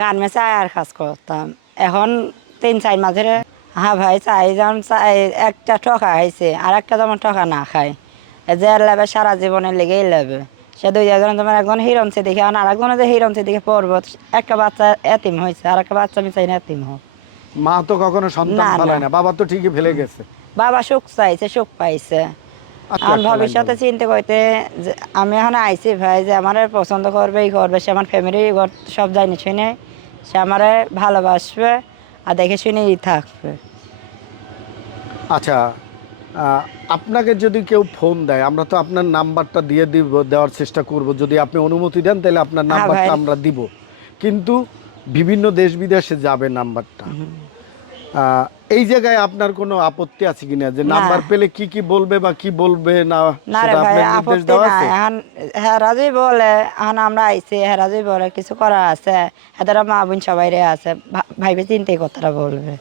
গার্মেন্টসে আয়ার কাজ করতাম। এখন তিন চার মাসের হ্যাঁ ভাই চাই যেমন চাই একটা টকা খাইছে আর একটা যেমন টকা না খায় যে লেবে সারা জীবনে লেগেই লেবে সে দুই একজন তোমার একজন হিরণছে দেখে আর আরেকজনে যে হিরণছে দেখে পড়ব একটা বাচ্চা এতিম হয়েছে আর একটা বাচ্চা আমি চাই না এতিম হোক। মা তো কখনো সন্তান না, না। বাবা তো ঠিকই ফেলে গেছে। বাবা সুখ চাইছে সুখ পাইছে। আচ্ছা, আমার একটা ভবিষ্যতে চিন্তা করতে আমি এখন আইছি ভাই যে আমার পছন্দ করবে ই করবে সে আমার ফ্যামিলি সব জানি শুনে সে আমার ভালোবাসবে আর দেখে শুনেই থাকবে। আচ্ছা আপনাকে যদি কেউ ফোন দেয় আমরা তো আপনার নাম্বারটা দিয়ে দিব দেওয়ার চেষ্টা করব। যদি আপনি অনুমতি দেন তাহলে আপনার হ্যাঁ, নাম্বারটা আমরা দিব। কিন্তু বিভিন্ন দেশ বিদেশে যাবে নাম্বারটা। এই জায়গায় আপনার কোনো আপত্তি আছে কিনা? যে। নাম্বার পেলে কি কি বলবে বা কি বলবে না না রে সেটা ভাই আপনার নির্দেশ দেওয়া আছে? এখন হেরাজই বলে এখন আমরা আইছি রাজই বলে কিছু করা আছে। হ্যাঁ মা বোন সবাই রে আছে ভাইবে চিন্তাই কথাটা বলবে।